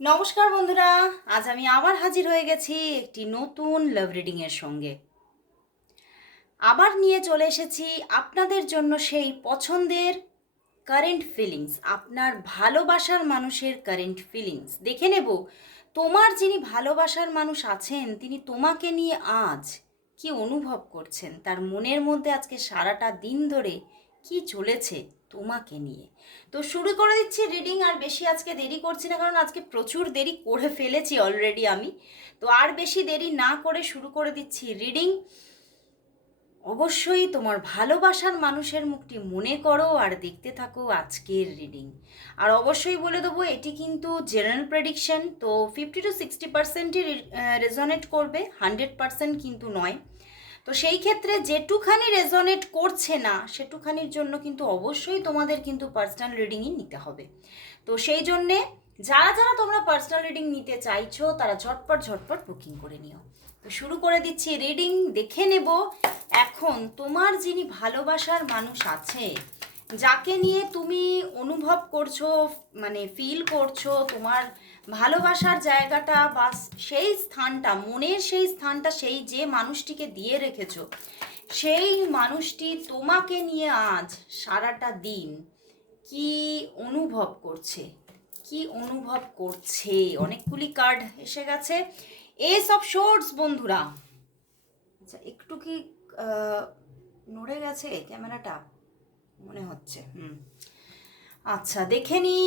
নমস্কার বন্ধুরা, আজ আমি আবার হাজির হয়ে গেছি একটি নতুন লাভ রিডিংয়ের সঙ্গে। আবার নিয়ে চলে এসেছি আপনাদের জন্য সেই পছন্দের কারেন্ট ফিলিংস আপনার ভালোবাসার মানুষের কারেন্ট ফিলিংস দেখে নেব, তোমার যিনি ভালোবাসার মানুষ আছেন, তিনি তোমাকে নিয়ে আজ কি অনুভব করছেন? তার মনের মধ্যে আজকে সারাটা দিন ধরে কি চলেছে? তোমাকে নিয়ে। তো শুরু করে দিচ্ছি রিডিং আর বেশি আজকে দেরি করছি না, কারণ আজকে প্রচুর দেরি করে ফেলেছি অলরেডি আমি। তো আর বেশি দেরি না করে শুরু করে দিচ্ছি রিডিং অবশ্যই তোমার ভালোবাসার মানুষের মুখটি মনে করো আর দেখতে থাকো আজকের রিডিং আর অবশ্যই বলে দেবো, এটি কিন্তু জেনারেল প্রেডিকশন তো ফিফটি টু সিক্সটি পার্সেন্টই রেজনেট করবে হান্ড্রেড পার্সেন্ট কিন্তু নয়। তো সেই ক্ষেত্রে যেটুখানি রেজনেট করছে না, সেটুখানির জন্য কিন্তু অবশ্যই তোমাদের কিন্তু পার্সোনাল রিডিংই নিতে হবে। তো সেই জন্যে যারা যারা তোমরা পার্সোনাল রিডিং নিতে চাইছো, তারা ঝটপট ঝটপট বুকিং করে নিও। তো শুরু করে দিচ্ছি রিডিং দেখে নেব এখন তোমার যিনি ভালোবাসার মানুষ আছে, যাকে নিয়ে তুমি অনুভব করছ মানে ফিল করছ, তোমার ভালোবাসার জায়গাটা বা সেই স্থানটা, মনের সেই স্থানটা, সেই যে মানুষটিকে দিয়ে রেখেছো, সেই মানুষটি তোমাকে নিয়ে আজ সারাটা দিন কি অনুভব করছে? কি অনুভব করছে? অনেকগুলি কার্ড এসে গেছে। এস অফ শোর্টস বন্ধুরা। আচ্ছা একটু কি নড়ে গেছে? ক্যামেরাটা মনে হচ্ছে, হুম। আচ্ছা দেখে নি।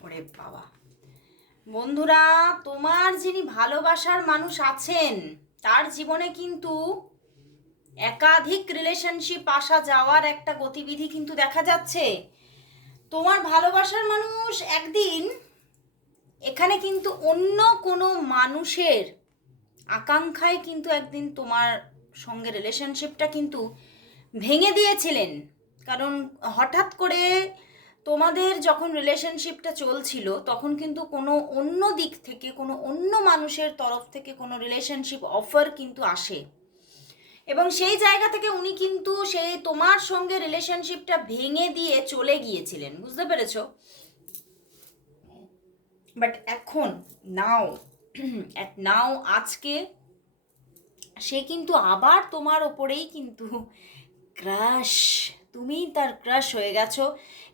ওরে বাবা। বন্ধুরা, তোমার যিনি ভালোবাসার মানুষ আছেন, তার জীবনে কিন্তু একাধিক রিলেশনশিপ আসা যাওয়ার একটা গতিবিধি কিন্তু দেখা যাচ্ছে। তোমার ভালোবাসার মানুষ একদিন এখানে কিন্তু অন্য কোনো মানুষের আকাঙ্ক্ষায় কিন্তু একদিন তোমার সঙ্গে রিলেশনশিপটা কিন্তু ভেঙে দিয়েছিলেন। কারণ হঠাৎ করে তোমাদের যখন রিলেশনশিপটা চলছিল, তখন কিন্তু কোনো অন্য দিক থেকে, কোনো অন্য মানুষের তরফ থেকে কোনো রিলেশনশিপ অফার কিন্তু আসে। এবং সেই জায়গা থেকে উনি কিন্তু সেই তোমার সঙ্গে রিলেশনশিপটা ভেঙে দিয়ে চলে গিয়েছিলেন। বুঝতে পেরেছ? বাট এখন নাও অ্যাট নাও আজকে, সে কিন্তু আবার তোমার ওপরেই কিন্তু ক্রাশ তুমি তার ক্রাশ হয়ে গেছো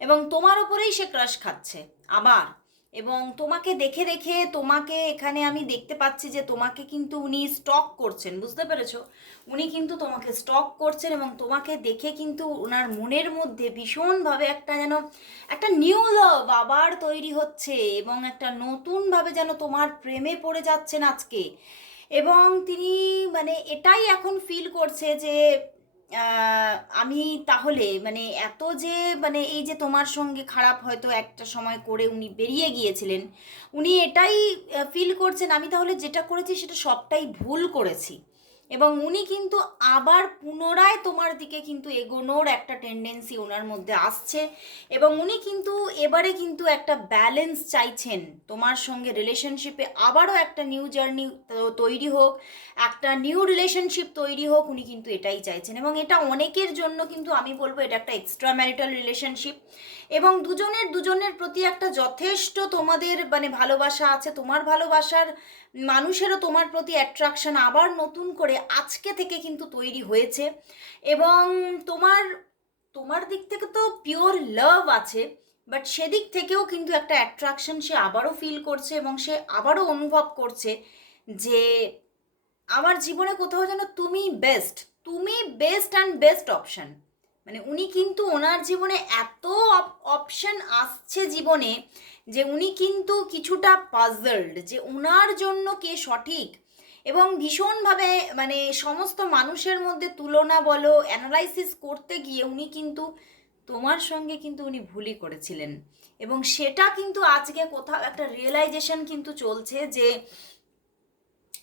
এবং তোমার ওপরেই সে ক্রাশ খাচ্ছে, আবার। এবং তোমাকে দেখে দেখে তোমাকে এখানে আমি দেখতে পাচ্ছি যে তোমাকে কিন্তু উনি স্টক করছেন, বুঝতে পেরেছ? উনি কিন্তু তোমাকে স্টক করছেন এবং তোমাকে দেখে কিন্তু ওনার মনের মধ্যে ভীষণভাবে একটা যেন একটা নিউ লাভ আবার তৈরি হচ্ছে এবং একটা নতুনভাবে যেন তোমার প্রেমে পড়ে যাচ্ছেন আজকে। এবং তিনি মানে এটাই এখন ফিল করছে যে আমি তাহলে মানে এত যে মানে এই যে তোমার সঙ্গে খারাপ হয়তো একটা সময় করে উনি বেরিয়ে গিয়েছিলেন, উনি এটাই ফিল করছেন, আমি তাহলে যেটা করেছি সেটা সবটাই ভুল করেছি। এবং উনি কিন্তু আবার পুনরায় তোমার দিকে কিন্তু এগোনোর একটা টেন্ডেন্সি ওনার মধ্যে আসছে এবং উনি কিন্তু এবারে কিন্তু একটা ব্যালেন্স চাইছেন। তোমার সঙ্গে রিলেশনশিপে আবারও একটা নিউ জার্নি তৈরি হোক, একটা নিউ রিলেশনশিপ তৈরি হোক, উনি কিন্তু এটাই চাইছেন এবং এটা অনেকের জন্য কিন্তু আমি বলব এটা একটা এক্সট্রা ম্যারিটাল রিলেশনশিপ এবং দুজনের দুজনের প্রতি একটা যথেষ্ট তোমাদের মানে ভালোবাসা আছে, তোমার ভালোবাসার মানুষেরও তোমার প্রতি অ্যাট্রাকশন আবার নতুন করে আজকে থেকে কিন্তু তৈরি হয়েছে। এবং তোমার তোমার দিক থেকে তো পিওর লাভ আছে বাট সেদিক থেকেও কিন্তু একটা অ্যাট্রাকশন সে আবারও ফিল করছে এবং সে আবারও অনুভব করছে যে আমার জীবনে কোথাও যেন তুমি বেস্ট তুমি বেস্ট অ্যান্ড বেস্ট অপশন মানে উনি কিন্তু ওনার জীবনে এত অপশন আসছে জীবনে যে উনি কিন্তু কিছুটা পাজলড যে ওনার জন্য কে সঠিক। এবং ভীষণভাবে মানে সমস্ত মানুষের মধ্যে তুলনা বলো অ্যানালাইসিস করতে গিয়ে উনি কিন্তু তোমার সঙ্গে কিন্তু উনি ভুলই করেছিলেন। এবং সেটা কিন্তু আজকে কোথাও একটা রিয়েলাইজেশন কিন্তু চলছে যে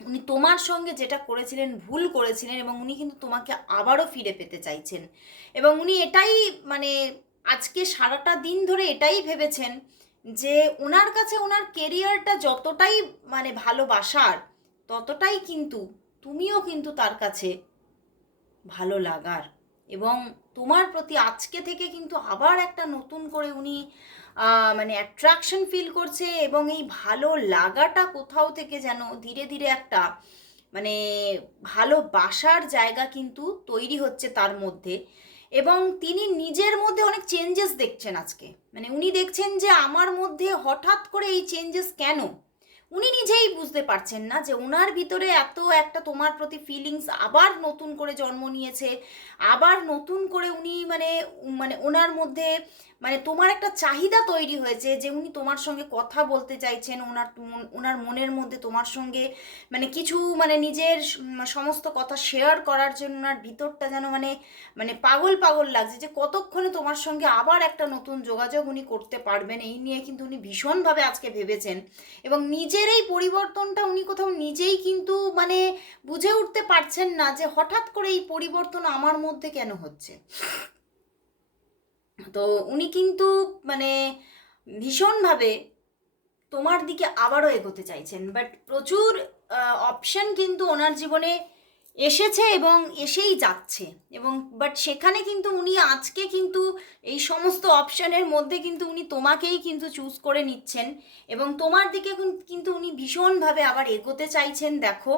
উনি তোমার সঙ্গে যেটা করেছিলেন, ভুল করেছিলেন এবং উনি কিন্তু তোমাকে আবারও ফিরে পেতে চাইছেন। এবং উনি এটাই মানে আজকে সারাটা দিন ধরে এটাই ভেবেছেন যে ওনার কাছে ওনার কেরিয়ারটা যতটাই মানে ভালোবাসার, ততটাই কিন্তু তুমিও কিন্তু তার কাছে ভালো লাগার। এবং তোমার প্রতি আজকে থেকে কিন্তু আবার একটা নতুন করে উনি মানে অ্যাট্রাকশন ফিল করছে এবং এই ভালো লাগাটা কোথাও থেকে যেন ধীরে ধীরে একটা মানে ভালোবাসার জায়গা কিন্তু তৈরি হচ্ছে তার মধ্যে। এবং তিনি নিজের মধ্যে অনেক চেঞ্জেস দেখছেন আজকে। মানে উনি দেখছেন যে আমার মধ্যে হঠাৎ করে এই চেঞ্জেস কেন? উনি নিজেই বুঝতে পারছেন না যে ওনার ভিতরে এত একটা তোমার প্রতি ফিলিংস আবার নতুন করে জন্ম নিয়েছে, আবার নতুন করে উনি মানে মানে ওনার মধ্যে মানে তোমার একটা চাহিদা তৈরি হয়েছে যে উনি তোমার সঙ্গে কথা বলতে চাইছেন, ওনার ওনার মনের মধ্যে তোমার সঙ্গে মানে কিছু মানে নিজের সমস্ত কথা শেয়ার করার জন্য ওনার ভিতরটা যেন মানে মানে পাগল পাগল লাগছে যে কতক্ষণে তোমার সঙ্গে আবার একটা নতুন যোগাযোগ উনি করতে পারবেন, এই নিয়ে কিন্তু উনি ভীষণভাবে আজকে ভেবেছেন। এবং নিজের এই পরিবর্তনটা উনি কোথাও নিজেই কিন্তু মানে বুঝে উঠতে পারছেন না যে হঠাৎ করে এই পরিবর্তন আমার মধ্যে কেন হচ্ছে। তো উনি কিন্তু মানে ভীষণভাবে তোমার দিকে আবারও এগোতে চাইছেন। বাট প্রচুর অপশন কিন্তু ওনার জীবনে এসেছে এবং এসেই যাচ্ছে। এবং বাট সেখানে কিন্তু উনি আজকে কিন্তু এই সমস্ত অপশনের মধ্যে কিন্তু উনি তোমাকেই কিন্তু চুজ করে নিচ্ছেন। এবং তোমার দিকে কিন্তু উনি ভীষণভাবে আবার এগোতে চাইছেন, দেখো।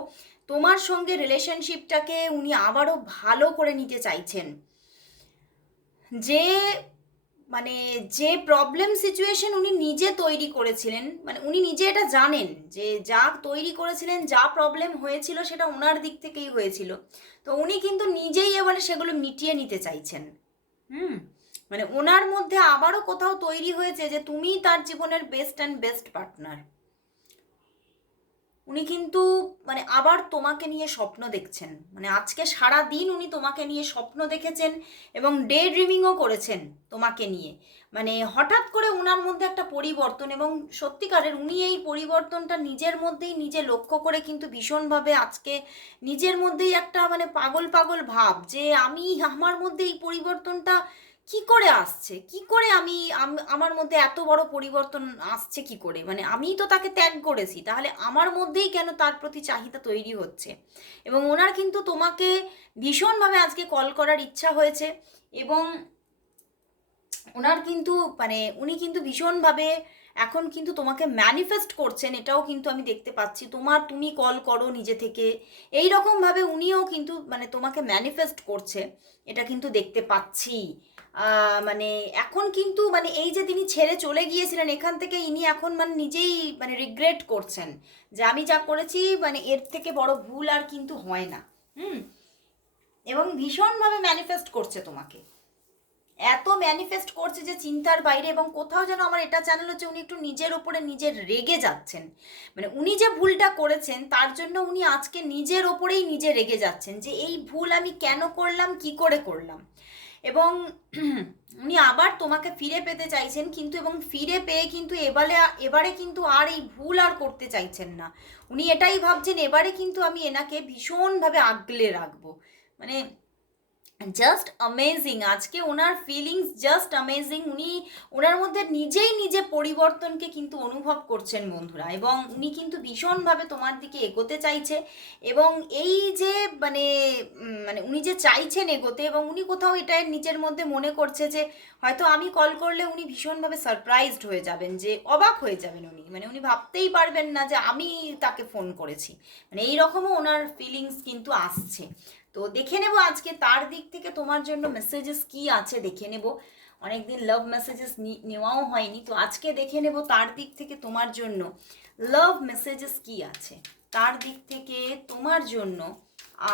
তোমার সঙ্গে রিলেশনশিপটাকে উনি আবারও ভালো করে নিতে চাইছেন। যে মানে যে প্রবলেম সিচুয়েশন উনি নিজে তৈরি করেছিলেন মানে উনি নিজে এটা জানেন যে যা তৈরি করেছিলেন, যা প্রবলেম হয়েছিল সেটা ওনার দিক থেকেই হয়েছিল। তো উনি কিন্তু নিজেই এবারে সেগুলো মিটিয়ে নিতে চাইছেন। হুম? মানে ওনার মধ্যে আবারও কোথাও তৈরি হয়েছে যে তুমিই তার জীবনের বেস্ট অ্যান্ড বেস্ট পার্টনার উনি কিন্তু মানে আবার তোমাকে নিয়ে স্বপ্ন দেখছেন। মানে আজকে সারা দিন উনি তোমাকে নিয়ে স্বপ্ন দেখেছেন এবং ডে ড্রিমিংও করেছেন তোমাকে নিয়ে। মানে হঠাৎ করে ওনার মধ্যে একটা পরিবর্তন এবং সত্যিকারের উনি এই পরিবর্তনটা নিজের মধ্যেই নিজে লক্ষ্য করে কিন্তু ভীষণভাবে আজকে নিজের মধ্যেই একটা মানে পাগল পাগল ভাব যে আমি আমার মধ্যে এই পরিবর্তনটা কি করে আসছে? কি করে আমি আমার মধ্যে এত বড় পরিবর্তন আসছে কি করে? মানে আমিই তো তাকে ত্যাগ করেছি, তাহলে আমার মধ্যেই কেন তার প্রতি চাহিদা তৈরি হচ্ছে? এবং ওনার কিন্তু তোমাকে ভীষণভাবে আজকে কল করার ইচ্ছা হয়েছে এবং ওনার কিন্তু মানে উনি কিন্তু ভীষণভাবে এখন কিন্তু তোমাকে ম্যানিফেস্ট করছেন, এটাও কিন্তু আমি দেখতে পাচ্ছি। তোমার তুমি কল করো নিজে থেকে। এই রকমভাবে উনিও কিন্তু মানে তোমাকে ম্যানিফেস্ট করছে, এটা কিন্তু দেখতে পাচ্ছি। মানে এখন কিন্তু মানে এই যে তিনি ছেড়ে চলে গিয়েছিলেন, এখান থেকে ইনি এখন মানে নিজেই মানে রিগ্রেট করছেন যে আমি যা করেছি মানে এর থেকে বড় ভুল আর কিন্তু হয় না। হুম? এবং ভীষণভাবে ম্যানিফেস্ট করছে তোমাকে। এত ম্যানিফেস্ট করছে যে চিন্তার বাইরে এবং কোথাও যেন আমার এটা চ্যানেল হচ্ছে উনি একটু নিজের ওপরে নিজের রেগে যাচ্ছেন। মানে উনি যে ভুলটা করেছেন, তার জন্য উনি আজকে নিজের ওপরেই নিজে রেগে যাচ্ছেন যে এই ভুল আমি কেন করলাম, কি করে করলাম? এবং উনি আবার তোমাকে ফিরে পেতে চাইছেন কিন্তু এবং ফিরে পেয়ে কিন্তু এবারে এবারে কিন্তু আর এই ভুল আর করতে চাইছেন না। উনি এটাই ভাবছেন, এবারে কিন্তু আমি এনাকে ভীষণভাবে আগলে রাখব। মানে জাস্ট অ্যামেজিং আজকে ওনার ফিলিংস জাস্ট অ্যামেজিং উনি ওনার মধ্যে নিজেই নিজে পরিবর্তনকে কিন্তু অনুভব করছেন বন্ধুরা। এবং উনি কিন্তু ভীষণভাবে তোমার দিকে এগোতে চাইছে। এবং এই যে মানে মানে উনি যে চাইছেন এগোতে এবং উনি কোথাও এটা নিজের মধ্যে মনে করছে যে, হয়তো আমি কল করলে উনি ভীষণভাবে সারপ্রাইজড হয়ে যাবেন, যে অবাক হয়ে যাবেন উনি। মানে উনি ভাবতেই পারবেন না যে আমি তাকে ফোন করেছি। মানে এই রকমও ওনার ফিলিংস কিন্তু আসছে। তো দেখে নেব আজকে তার দিক থেকে তোমার জন্য মেসেজেস কি আছে, দেখে নেব। অনেকদিন লাভ মেসেজেস নেওয়াও হয়নি, তো আজকে দেখে নেব তার দিক থেকে তোমার জন্য লাভ মেসেজেস কি আছে। তার দিক থেকে তোমার জন্য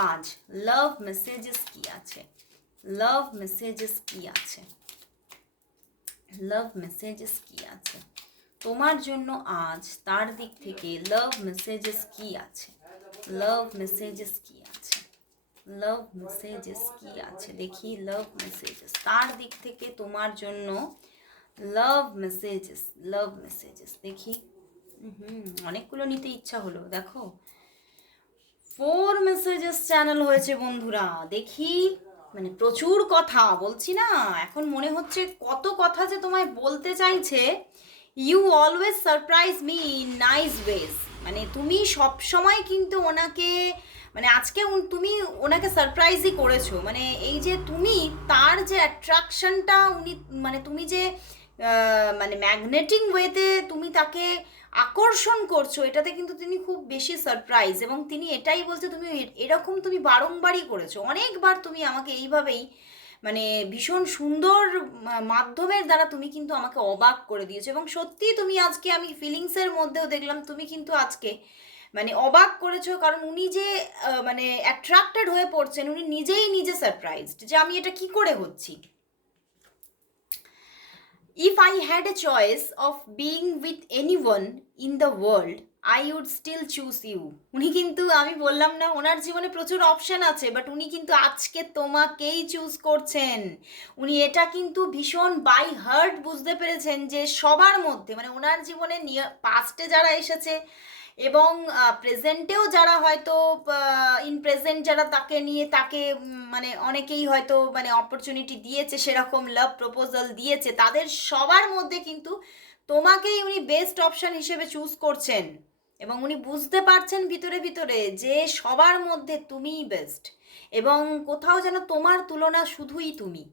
আজ লাভ মেসেজেস কি আছে। লাভ মেসেজেস কি আছে। লাভ মেসেজেস কি আছে। তোমার জন্য আজ তার দিক থেকে লাভ মেসেজেস কি আছে। লাভ মেসেজেস কি আছে লাভ মেসেজেস কি আছে? দেখি লাভ মেসেজেস তার দিক থেকে তোমার জন্য লাভ মেসেজেস লাভ মেসেজেস দেখি। হুম, অনেকগুলো নিতে ইচ্ছা হলো, দেখো। ফোর মেসেজেস চ্যানেল হয়েছে বন্ধুরা। দেখি মানে প্রচুর কথা, বলছি না। এখন মনে হচ্ছে কত কথা যে তোমায় বলতে চাইছে। You always surprise me in nice ways মানে তুমি সব সময় কিন্তু ওনাকে মানে আজকে তুমি ওনাকে সারপ্রাইজই করেছ। মানে এই যে তুমি, তার যে অ্যাট্রাকশনটা উনি মানে তুমি যে মানে ম্যাগনেটিং ওয়েতে তুমি তাকে আকর্ষণ করছ, এটাতে কিন্তু তিনি খুব বেশি সারপ্রাইজ এবং তিনি এটাই বলছে, তুমি এরকম তুমি বারংবারই করেছ। অনেকবার তুমি আমাকে এইভাবেই মানে ভীষণ সুন্দর মাধ্যমের দ্বারা তুমি কিন্তু আমাকে অবাক করে দিয়েছ এবং সত্যি তুমি আজকে আমি ফিলিংসের মধ্যেও দেখলাম, তুমি কিন্তু আজকে মানে অবাক করেছ কারণ উনি যে মানে অ্যাট্রাক্টেড হয়ে পড়ছেন উনি নিজেই নিজে সারপ্রাইজড যে আমি এটা কি করে হচ্ছি If I had a choice of being with anyone in the world, I would still choose you. উনি কিন্তু আমি বললাম না ওনার জীবনে প্রচুর অপশন আছে বাট উনি কিন্তু আজকে তোমাকেই চুজ করছেন উনি এটা কিন্তু ভীষণ বাই হার্ট বুঝতে পেরেছেন যে সবার মধ্যে মানে ওনার জীবনে নিয়ে পাস্টে যারা এসেছে এবং প্রেজেন্টেও যারা হয়তো ইন প্রেজেন্ট যারা তাকে নিয়ে, তাকে মানে অনেকেই হয়তো মানে অপরচুনিটি দিয়েছে, সেরকম লাভ প্রপোজাল দিয়েছে, তাদের সবার মধ্যে কিন্তু তোমাকেই উনি বেস্ট অপশন হিসেবে চুজ করছেন। এবং উনি বুঝতে পারছেন ভিতরে ভিতরে যে সবার মধ্যে তুমিই বেস্ট এবং কোথাও যেন তোমার তুলনা শুধুই তুমি।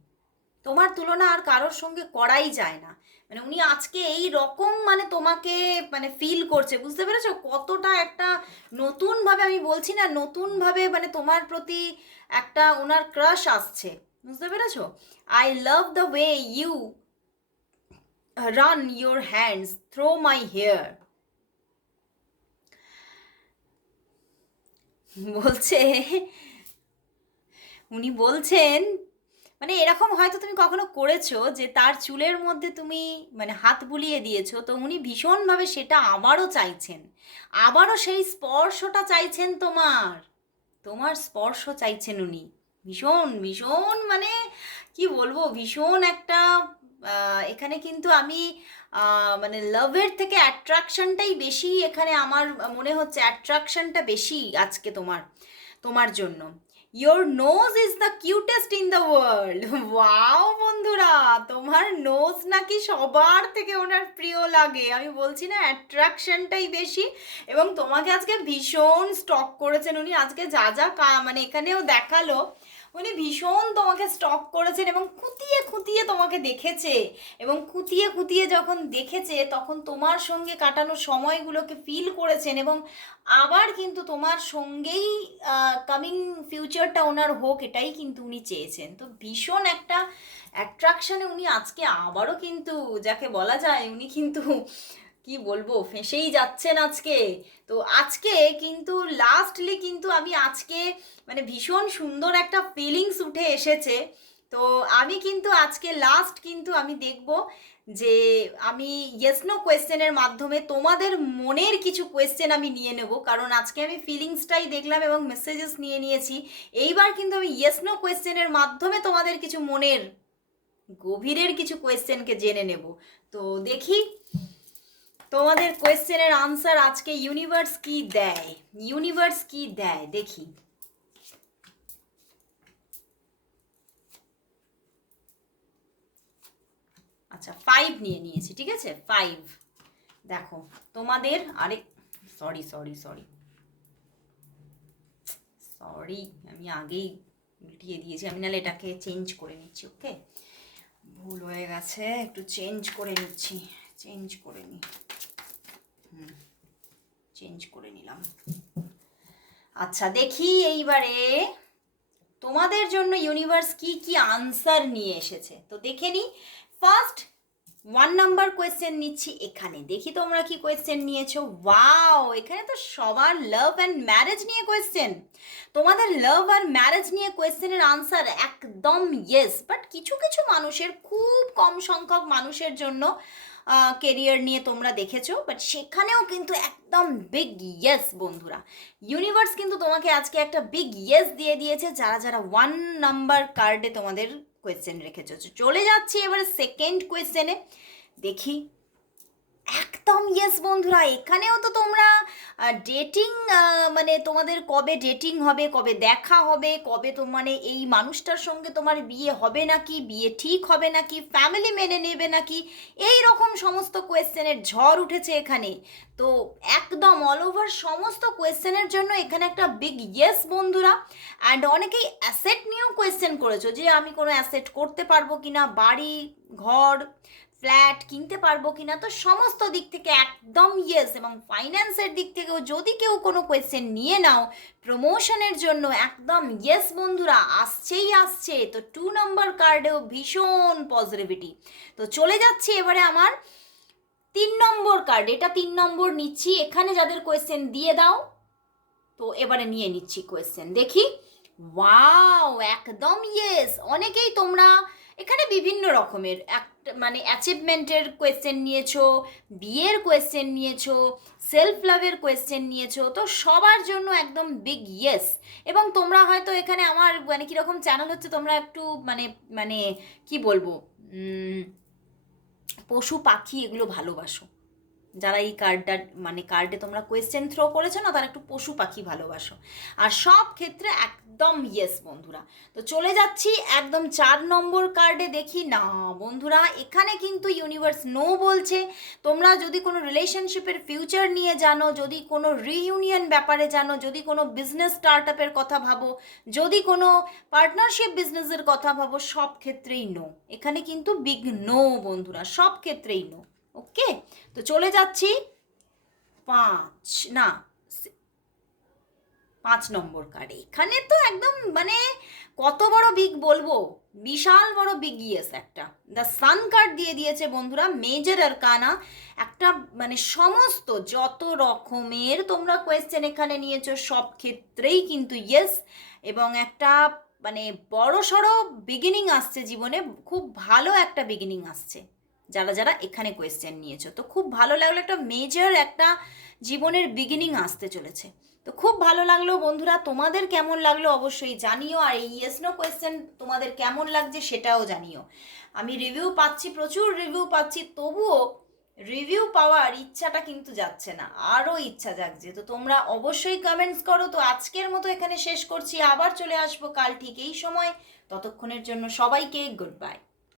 তোমার তুলনা আর কারোর সঙ্গে করাই যায় না। মানে উনি আজকে এই রকম মানে তোমাকে মানে ফিল করছে, বুঝতে পেরেছ? কতটা একটা নতুনভাবে আমি বলছি না, নতুনভাবে মানে তোমার প্রতি একটা ওনার ক্রাশ আসছে, বুঝতে পেরেছ? I love the way you run your hands through my hair বলছে, উনি বলছেন মানে এরকম হয়তো তুমি কখনো করেছ যে তার চুলের মধ্যে তুমি মানে হাত বুলিয়ে দিয়েছ, তো উনি ভীষণভাবে সেটা আবারও চাইছেন। আবারও সেই স্পর্শটা চাইছেন তোমার। তোমার স্পর্শ চাইছেন উনি। ভীষণ ভীষণ মানে কি বলব, ভীষণ একটা এখানে কিন্তু আমি মানে লাভের থেকে অ্যাট্রাকশনটাই বেশি এখানে আমার মনে হচ্ছে অ্যাট্রাকশনটা বেশি আজকে তোমার তোমার জন্য। Your nose is the cutest in the world wow বন্ধুরা, তোমার নোজ নাকি সবার থেকে ওনার প্রিয় লাগে। আমি বলছি না অ্যাট্রাকশনটাই বেশি। এবং তোমাকে আজকে ভীষণ স্টক করেছেন উনি। আজকে যা যা কা- মানে এখানেও দেখাল। উনি ভীষণ তোমাকে স্টক করেছেন এবং খুঁতিয়ে খুঁতিয়ে তোমাকে দেখেছে। এবং খুঁতিয়ে খুঁতিয়ে যখন দেখেছে, তখন তোমার সঙ্গে কাটানো সময়গুলোকে ফিল করেছেন এবং আবার কিন্তু তোমার সঙ্গেই কামিং ফিউচারটা ওনার হোক, এটাই কিন্তু উনি চেয়েছেন। তো ভীষণ একটা অ্যাট্রাকশানে উনি আজকে আবারও কিন্তু, যাকে বলা যায়, উনি কিন্তু কি বলব? ফেঁসেই যাচ্ছেন আজকে। তো আজকে কিন্তু লাস্টলি কিন্তু আমি আজকে মানে ভীষণ সুন্দর একটা ফিলিংস উঠে এসেছে। তো আমি কিন্তু আজকে লাস্ট কিন্তু আমি দেখব যে আমি ইয়েস নো কোয়েশ্চেনের মাধ্যমে তোমাদের মনের কিছু কোয়েশ্চেন আমি নিয়ে নেব। কারণ আজকে আমি ফিলিংসটাই দেখলাম এবং মেসেজেস নিয়ে নিয়েছি। এইবার কিন্তু আমি ইয়েস নো কোয়েশ্চেনের মাধ্যমে তোমাদের কিছু মনের গভীরের কিছু কোয়েশ্চেনকে জেনে নেব। তো দেখি তোমাদের কোয়েশ্চেনের আনসার আজকে ইউনিভার্স কি দেয়? ইউনিভার্স কি দেয়? দেখি। আচ্ছা ফাইভ নিয়ে নিয়েছি, ঠিক আছে? ফাইভ দেখো, তোমাদের আরেক সরি সরি সরি সরি আমি আগেই উল্টিয়ে দিয়েছি, আমি নাহলে এটাকে চেঞ্জ করে নিচ্ছি ওকে ভুল হয়ে গেছে, একটু চেঞ্জ করে নিচ্ছি চেঞ্জ করে নিই চেঞ্জ করে নিলাম। আচ্ছা দেখি এইবারে তোমাদের জন্য ইউনিভার্স কি কি আনসার নিয়ে এসেছে। তো দেখে নি। ফার্স্ট ওয়ান নাম্বার কোয়েশ্চেন নিচ্ছি এখানে। দেখি তোমরা কি কোয়েশ্চেন নিয়েছো। ওয়াও এখানে তো সবার লাভ অ্যান্ড ম্যারেজ নিয়ে কোয়েশ্চেন তোমাদের লাভ আর ম্যারেজ নিয়ে কোয়েশ্চেনের আনসার একদম ইয়েস বাট কিছু কিছু মানুষের, খুব কম সংখ্যক মানুষের জন্য কেরিয়ার নিয়ে তোমরা দেখেছ বাট সেখানেও কিন্তু একদম বিগ ইয়েস বন্ধুরা। ইউনিভার্স কিন্তু তোমাকে আজকে একটা বিগ ইয়েস দিয়ে দিয়েছে, যারা যারা ওয়ান নাম্বার কার্ডে তোমাদের কোয়েশ্চেন রেখেছো। চলে যাচ্ছি এবারে সেকেন্ড কোয়েশ্চেনে দেখি ইয়েস বন্ধুরা, এখানেও তো তোমরা ডেটিং মানে তোমাদের কবে ডেটিং হবে, কবে দেখা হবে, কবে তো মানে এই মানুষটার সঙ্গে তোমার বিয়ে হবে নাকি, বিয়ে ঠিক হবে নাকি ফ্যামিলি মেনে নেবে নাকি এই রকম সমস্ত কোয়েশ্চেনের ঝড় উঠেছে এখানে। তো একদম অল ওভার সমস্ত কোয়েশ্চেনের জন্য এখানে একটা বিগ ইয়েস বন্ধুরা। অ্যান্ড অনেকেই অ্যাসেট নিয়েও কোয়েশ্চেন করেছ যে, আমি কোনো অ্যাসেট করতে পারব কিনা, বাড়ি, ঘর ফ্ল্যাট কিনতে পারব কিনা, তো সমস্ত দিক থেকে একদম ইয়েস এবং ফাইন্যান্সের দিক থেকেও যদি কেউ কোনো কোয়েশ্চেন নিয়ে নাও প্রমোশনের জন্য একদম ইয়েস বন্ধুরা, আসছেই আসছে। তো টু নম্বর কার্ডেও ভীষণ পজিটিভিটি তো চলে যাচ্ছি এবারে আমার তিন নম্বর কার্ড এটা তিন নম্বর নিচ্ছি। এখানে যাদের কোয়েশ্চেন দিয়ে দাও, তো এবারে নিয়ে নিচ্ছি কোয়েশ্চেন দেখি? ওয়াও একদম ইয়েস অনেকেই তোমরা এখানে বিভিন্ন রকমের। একটা মানে অ্যাচিভমেন্টের কোয়েশ্চেন নিয়েছো, বিয়ের কোয়েশ্চেন নিয়েছো সেলফ লাভের কোয়েশ্চেন নিয়েছো, তো সবার জন্য একদম বিগ ইয়েস এবং তোমরা হয়তো এখানে আমার মানে কীরকম চ্যানেল হচ্ছে, তোমরা একটু মানে মানে কি বলব? পশু পাখি এগুলো ভালোবাসো। যারা এই কার্ডটা মানে কার্ডে তোমরা কোয়েশ্চেন থ্রো করেছ না, তারা একটু পশু পাখি ভালোবাসো। আর সব ক্ষেত্রে একদম ইয়েস বন্ধুরা। তো চলে যাচ্ছি একদম চার নম্বর কার্ডে দেখি। না, বন্ধুরা, এখানে কিন্তু ইউনিভার্স নো বলছে। তোমরা যদি কোনো রিলেশনশিপের ফিউচার নিয়ে জানো, যদি কোনো রিইউনিয়ন ব্যাপারে জানো, যদি কোনো বিজনেস স্টার্ট আপের কথা ভাবো, যদি কোনো পার্টনারশিপ বিজনেসের কথা ভাবো, সব ক্ষেত্রেই নো এখানে কিন্তু বিগ নো বন্ধুরা, সব ক্ষেত্রেই নো ওকে? তো চলে যাচ্ছি পাঁচ, না পাঁচ নম্বর কার্ড এখানে তো একদম মানে কত বড় বিগ বলব? বিশাল বড় বিগ ইয়েস একটা। দ্য সান কার্ড দিয়ে দিয়েছে বন্ধুরা মেজর আরকানা একটা মানে সমস্ত যত রকমের তোমরা কোয়েশ্চেন এখানে নিয়েছো, সব ক্ষেত্রেই কিন্তু ইয়েস এবং একটা মানে বড় সড়ো বিগিনিং আসছে জীবনে, খুব ভালো একটা বিগিনিং আসছে। যারা যারা এখানে কোয়েশ্চেন নিয়েছো। তো খুব ভালো লাগল একটা মেজর একটা জীবনের বিগিনিং আসতে চলেছে। তো খুব ভালো লাগল বন্ধুরা, তোমাদের কেমন লাগল অবশ্যই জানিও, আর এই ইয়েস নো কোয়েশ্চেন তোমাদের কেমন লাগছে সেটাও জানিও। আমি রিভিউ পাচ্ছি, প্রচুর রিভিউ পাচ্ছি, তবুও রিভিউ পাওয়ার ইচ্ছাটা কিন্তু যাচ্ছে না, আরও ইচ্ছা জাগছে। তো তোমরা অবশ্যই কমেন্টস করো। তো আজকের মতো এখানে শেষ করছি, আবার চলে আসব কাল ঠিক এই সময়। ততক্ষণের জন্য সবাইকে গুড বাই